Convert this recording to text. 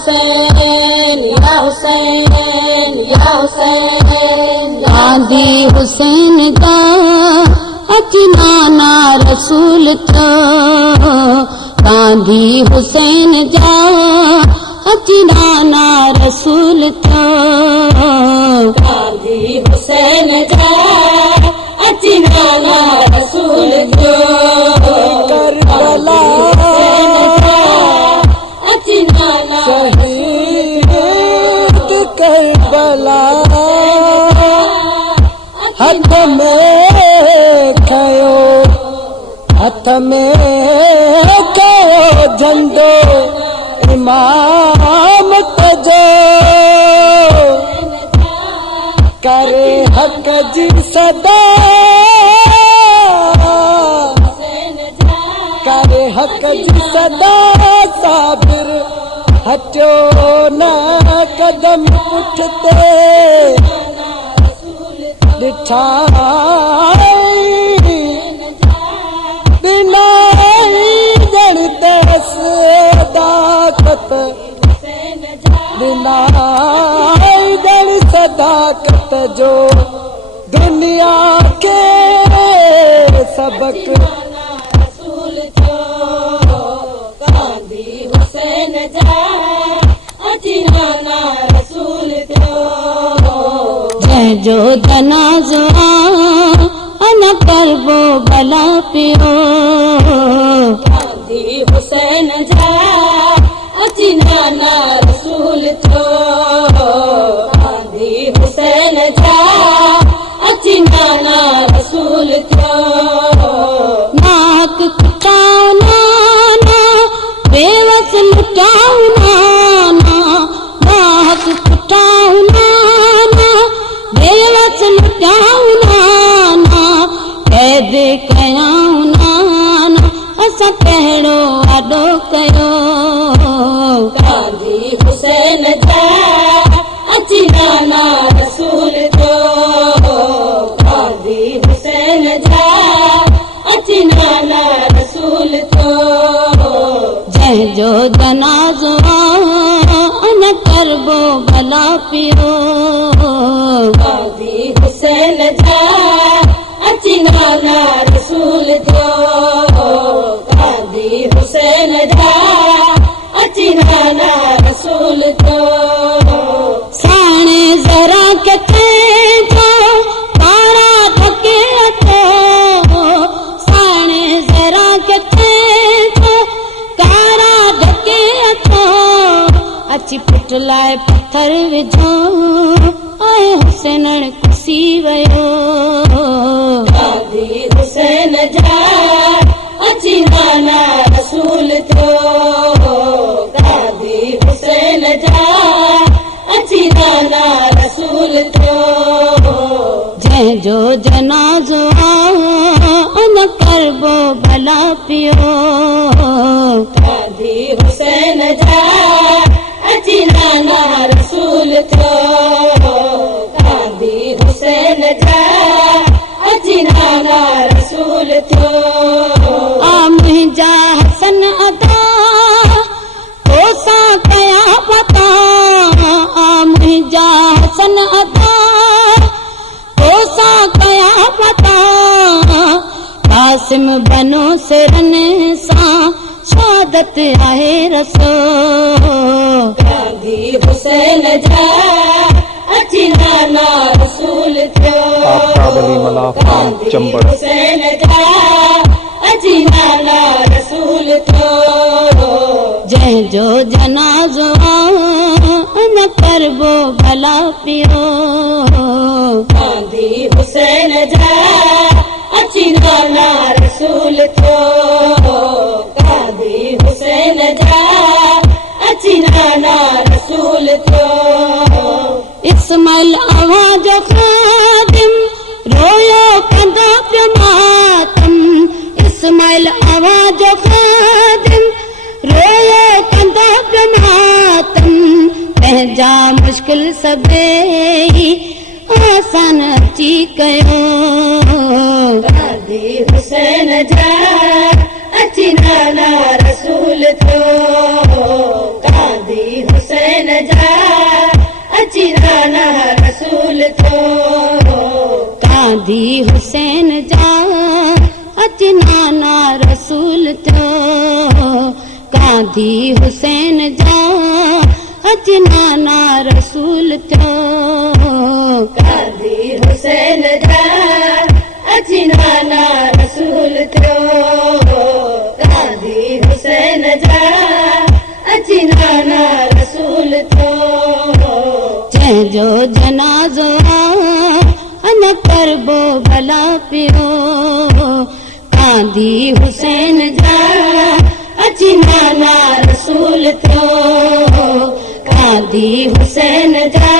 हुसैन या हुसैन या हुसैन। गांधी हुसैन का अचनाना रसूल था, गांधी हुसैन जा अचनाना रसूल था, गांधी हुसैन जा अचनाना रसूल था, करबला अचनाना शहीद करबला हथ में खयो, हथ में खयो झंडो इमाम जो करे हक जी सदा, करे हक जी सदा साबिर हटियो न कदम पुठिते ॾिठा बिना ॼण ते सदाकत, बिना ॼण सदाकत जो दुनिया के सबक गांधी हुसैन जा अचनाना रसूल थियो, जंहिंजो जनाज़ो अन करबो भला पियो, गांधी हुसैन जा अचनाना रसूल थियो, गांधी हुसैन जा अचनाना रसूल थियो, नाक कुटाउना ना बेवस लुटाउना ना, नाक कुटाउना ना बेवस लुटाउना ना, कैद कयाउना ना असां कहिड़ो वाॾो कयो, गांधी हुसैन जा अचनाना रसूल थियो, गांधी हुसैन जा अचनाना रसूल थियो, जंहिंजो जनाज़ो अन करबो भला पियो, गांधी हुसैन जा अचनाना रसूल थियो, गांधी हुसैन जा अचनाना रसूल थियो, साणे ज़रा किथे जो कारा धके अचो, साणे ज़रा किथे जो कारा धके अचो, अची पुट लाइ पत्थर विझो ऐं हुसैन खुसी वियो, गांधी हुसैन जा अचनाना रसूल थियो, गांधी हुसैन जा अचनाना रसूल थियो, जंहिंजो जनाज़ो अन करबो भला पियो, गांधी हुसैन जा अचनाना रसूल थियो, गांधी हुसैन जा अचनाना रसूल थियो, मुंहिंजा हसन अदा तोसां कया पता, मुंहिंजा हसन अदा तोसां कया पता, कासिम बनो सिरन सां शहादत आहे रसो, गांधी हुसैन जा अचनाना रसूल थियो, आफ्ताब अली मलाफ खान चंबड़। हुसैन जा अचनाना रसूल थियो, जंहिंजो जनाज़ो न करबो भला पियो, गांधी हुसैन जा अचनाना रसूल थियो, गांधी हुसैन जा अचनाना रसूल थियो, इस्माइल आवाज़ ख़ादिम रोयो कंदा पियो मातम, इस्माइल आवाज़ ख़ादिम रोयो कंदा पियो मातम, पंहिंजा मुश्किल सभई आसान अची कयो, गांधी हुसैन जा अचनाना रसूल थियो, गांधी हुसैन जा अची नाना रसूल थो कांधी हुसैन जा अच नाना रसूल थियो कांधी हुसैन जा अच नाना रसूल थियो कांधी हुसैन जा अची नाना रसूल थो कांधी हुसैन जा अची नाना रसूल थो जंहिंजो जनाज़ो अन करबो भला पियो कांधी हुसैन जा अची नाना रसूल थियो कांधी हुसैन जा